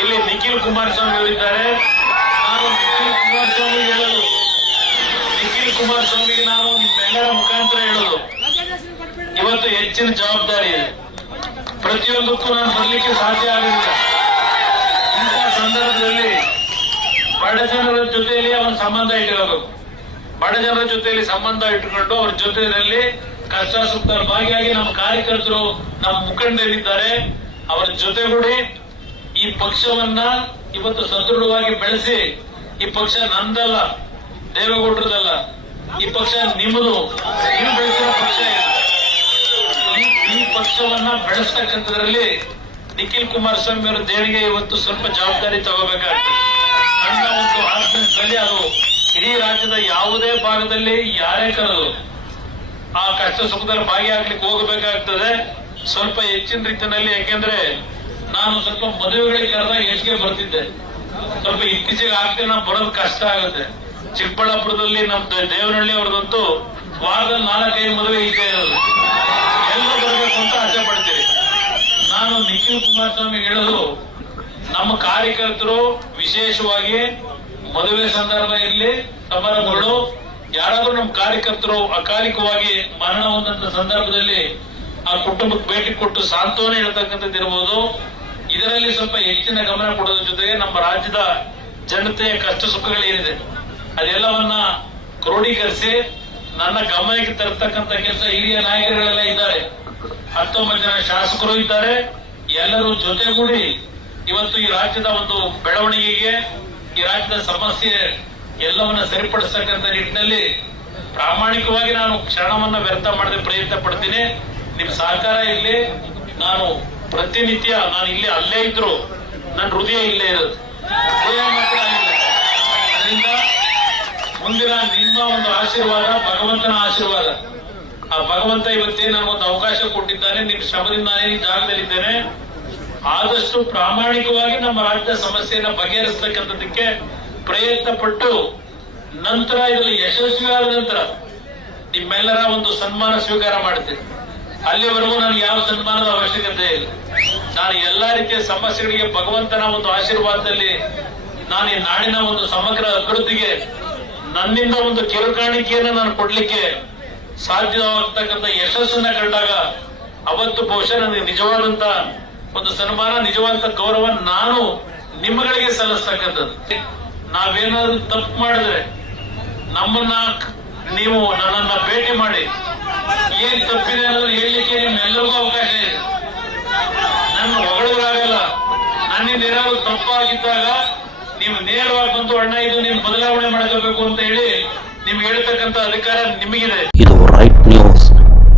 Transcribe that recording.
ಇಲ್ಲಿ ನಿಖಿಲ್ ಕುಮಾರಸ್ವಾಮಿ ಅವರಿದ್ದಾರೆ. ನಾನು ನಿಖಿಲ್ ಕುಮಾರಸ್ವಾಮಿ ಹೇಳಲು ನಿಖಿಲ್ ಕುಮಾರಸ್ವಾಮಿಗೆ ನಾನು ನಿಮ್ಮೆಲ್ಲರ ಮುಖಾಂತರ ಹೇಳೋದು. ಇವತ್ತು ಹೆಚ್ಚಿನ ಜವಾಬ್ದಾರಿ ಇದೆ. ಪ್ರತಿಯೊಂದಕ್ಕೂ ನಾನು ಬರಲಿಕ್ಕೆ ಸಾಧ್ಯ ಆಗಲಿಲ್ಲ. ಇಂತಹ ಸಂದರ್ಭದಲ್ಲಿ ಬಡ ಜನರ ಜೊತೆಯಲ್ಲಿ ಅವನ ಸಂಬಂಧ ಇಟ್ಟಿರೋದು. ಬಡ ಜನರ ಜೊತೆಯಲ್ಲಿ ಸಂಬಂಧ ಇಟ್ಟುಕೊಂಡು ಅವ್ರ ಜೊತೆಯಲ್ಲಿ ಕಷ್ಟ ಸುಖ ಭಾಗಿಯಾಗಿ ನಮ್ಮ ಕಾರ್ಯಕರ್ತರು ನಮ್ಮ ಮುಖಂಡರಿದ್ದಾರೆ. ಅವರ ಜೊತೆಗೂಡಿ ಪಕ್ಷವನ್ನ ಇವತ್ತು ಸದೃಢವಾಗಿ ಬೆಳೆಸಿ, ಈ ಪಕ್ಷ ನಂದಲ್ಲ, ದೇವೇಗೌಡರದಲ್ಲ, ಈ ಪಕ್ಷ ನಿಮ್ಮದು, ನೀವು ಬೆಳೆಸಿದ ಪಕ್ಷ. ಈ- ಪಕ್ಷವನ್ನ ಬೆಳೆಸ್ತಕ್ಕಂಥದ್ರಲ್ಲಿ ನಿಖಿಲ್ ಕುಮಾರಸ್ವಾಮಿ ಅವರ ದೇಣಿಗೆ ಇವತ್ತು ಸ್ವಲ್ಪ ಜವಾಬ್ದಾರಿ ತಗೋಬೇಕಾಗ್ತದೆ. ಸಣ್ಣ ಒಂದು ಅದು. ಇಡೀ ರಾಜ್ಯದ ಯಾವುದೇ ಭಾಗದಲ್ಲಿ ಯಾರೇ ಕರೆದು ಆ ಕಷ್ಟ ಸುಖದಲ್ಲಿ ಭಾಗಿಯಾಗ್ಲಿಕ್ಕೆ ಹೋಗಬೇಕಾಗ್ತದೆ. ಸ್ವಲ್ಪ ಹೆಚ್ಚಿನ ರೀತಿಯಲ್ಲಿ, ಯಾಕೆಂದ್ರೆ ನಾನು ಸ್ವಲ್ಪ ಮದುವೆಗಳಿಗೆ ಎಷ್ಟಿಗೆ ಬರ್ತಿದ್ದೆ. ಸ್ವಲ್ಪ ಇತ್ತೀಚೆಗೆ ಆಗ್ತೇನೆ ನಾವು ಬರೋದು ಕಷ್ಟ ಆಗುತ್ತೆ. ಚಿಕ್ಕಬಳ್ಳಾಪುರದಲ್ಲಿ ನಮ್ ದೇವನಹಳ್ಳಿ ಅವ್ರದಂತೂ ವಾರದಲ್ಲಿ ನಾಲ್ಕೈದು ಮದುವೆ ಇದೆ ಇರೋದು. ಎಲ್ಲ ಬರಬೇಕು ಅಂತ ಆಸೆ ಪಡ್ತೀವಿ. ನಾನು ನಿಖಿಲ್ ಕುಮಾರಸ್ವಾಮಿ ಹೇಳೋದು, ನಮ್ಮ ಕಾರ್ಯಕರ್ತರು ವಿಶೇಷವಾಗಿ ಮದುವೆ ಸಂದರ್ಭ ಇರಲಿ ಸಮಾರಂಭಗಳು ಯಾರಾದ್ರೂ ನಮ್ಮ ಕಾರ್ಯಕರ್ತರು ಅಕಾಲಿಕವಾಗಿ ಮರಣ ಹೊಂದಂತ ಸಂದರ್ಭದಲ್ಲಿ ಆ ಕುಟುಂಬಕ್ಕೆ ಭೇಟಿ ಕೊಟ್ಟು ಸಾಂತ್ವನ ಹೇಳ್ತಕ್ಕಂಥದ್ದು ಇರಬಹುದು ಇದರಲ್ಲಿ ಸ್ವಲ್ಪ ಹೆಚ್ಚಿನ ಗಮನ ಕೊಡೋದ್ರ ಜೊತೆಗೆ ನಮ್ಮ ರಾಜ್ಯದ ಜನತೆಯ ಕಷ್ಟ ಸುಖಗಳೇನಿದೆ, ಅದೆಲ್ಲವನ್ನ ಕ್ರೋಢೀಕರಿಸಿ ನನ್ನ ಗಮನಕ್ಕೆ ತರತಕ್ಕಂತ ಕೆಲಸ ಹಿರಿಯ ನಾಯಕರುಗಳೆಲ್ಲ ಇದ್ದಾರೆ. ಹತ್ತೊಂಬತ್ತು ಜನ ಶಾಸಕರು ಇದ್ದಾರೆ. ಎಲ್ಲರೂ ಜೊತೆಗೂಡಿ ಇವತ್ತು ಈ ರಾಜ್ಯದ ಒಂದು ಬೆಳವಣಿಗೆಗೆ, ಈ ರಾಜ್ಯದ ಸಮಸ್ಯೆ ಎಲ್ಲವನ್ನ ಸರಿಪಡಿಸ್ತಕ್ಕಂಥ ನಿಟ್ಟಿನಲ್ಲಿ ಪ್ರಾಮಾಣಿಕವಾಗಿ ನಾನು ಕ್ಷಣವನ್ನ ವ್ಯರ್ಥ ಮಾಡದೆ ಪ್ರಯತ್ನ ಪಡ್ತೀನಿ. ನಿಮ್ ಸಹಕಾರ ಇಲ್ಲಿ ನಾನು ಪ್ರತಿನಿತ್ಯ ನಾನು ಇಲ್ಲಿ ಅಲ್ಲೇ ಇದ್ರು ನನ್ನ ಹೃದಯ ಇಲ್ಲೇ ಇರೋದು. ಅದರಿಂದ ಮುಂದಿನ ನಿಮ್ಮ ಒಂದು ಆಶೀರ್ವಾದ, ಭಗವಂತನ ಆಶೀರ್ವಾದ. ಆ ಭಗವಂತ ಇವತ್ತೇ ನನಗೊಂದು ಅವಕಾಶ ಕೊಟ್ಟಿದ್ದಾನೆ, ನಿಮ್ಮ ಶ್ರಮದಿಂದ ನಾನೇ ಜಾಗದಲ್ಲಿದ್ದೇನೆ. ಆದಷ್ಟು ಪ್ರಾಮಾಣಿಕವಾಗಿ ನಮ್ಮ ರಾಜ್ಯದ ಸಮಸ್ಯೆಯನ್ನ ಬಗೆಹರಿಸತಕ್ಕಂಥದ್ದಕ್ಕೆ ಪ್ರಯತ್ನ ಪಟ್ಟು ನಂತರ ಇದರಲ್ಲಿ ಯಶಸ್ವಿ ಆದ ನಂತರ ನಿಮ್ಮೆಲ್ಲರ ಒಂದು ಸನ್ಮಾನ ಸ್ವೀಕಾರ ಮಾಡ್ತೀನಿ. ಅಲ್ಲಿವರೆಗೂ ನನಗೆ ಯಾವ ಸನ್ಮಾನದ ಅವಶ್ಯಕತೆ ಇಲ್ಲ. ನಾನು ಎಲ್ಲಾ ರೀತಿಯ ಸಮಸ್ಯೆಗಳಿಗೆ ಭಗವಂತನ ಒಂದು ಆಶೀರ್ವಾದದಲ್ಲಿ ನಾನು ಈ ನಾಡಿನ ಒಂದು ಸಮಗ್ರ ಅಭಿವೃದ್ಧಿಗೆ ನನ್ನಿಂದ ಒಂದು ಕಿರುಕಾಣಿಕೆಯನ್ನು ನಾನು ಕೊಡ್ಲಿಕ್ಕೆ ಸಾಧ್ಯವಾಗತಕ್ಕಂಥ ಯಶಸ್ಸನ್ನ ಕಂಡಾಗ ಅವತ್ತು ಬಹುಶಃ ನನಗೆ ನಿಜವಾದಂತ ಒಂದು ಸನ್ಮಾನ, ನಿಜವಾದಂತ ಗೌರವ ನಾನು ನಿಮ್ಮಗಳಿಗೆ ಸಲ್ಲಿಸ್ತಕ್ಕಂಥದ್ದು. ನಾವೇನಾದ್ರೂ ತಪ್ಪು ಮಾಡಿದ್ರೆ ನಮ್ಮನ್ನ ನೀವು ಮಾಡಿ ಏನ್ ತಪ್ಪಿದೆ ಅನ್ನೋದು ಹೇಳಲಿಕ್ಕೆ ನಿಮ್ಮೆಲ್ಲರಿಗೂ ಅವಕಾಶ ಇದೆ. ನನ್ನ ಹೊಗಳಾಗಲ್ಲ ನನ್ನಿಂದ ಏನಾದ್ರು ತಪ್ಪಾಗಿದ್ದಾಗ ನೀವು ನೇರವಾಗಿ ಬಂದು, ಅಣ್ಣ, ಇದು ನೀವು ಬದಲಾವಣೆ ಮಾಡ್ಕೋಬೇಕು ಅಂತ ಹೇಳಿ ನಿಮ್ಗೆ ಹೇಳ್ತಕ್ಕಂತ ಅಧಿಕಾರ ನಿಮಗಿದೆ. ಇದು ರೈಟ್ ನ್ಯೂಸ್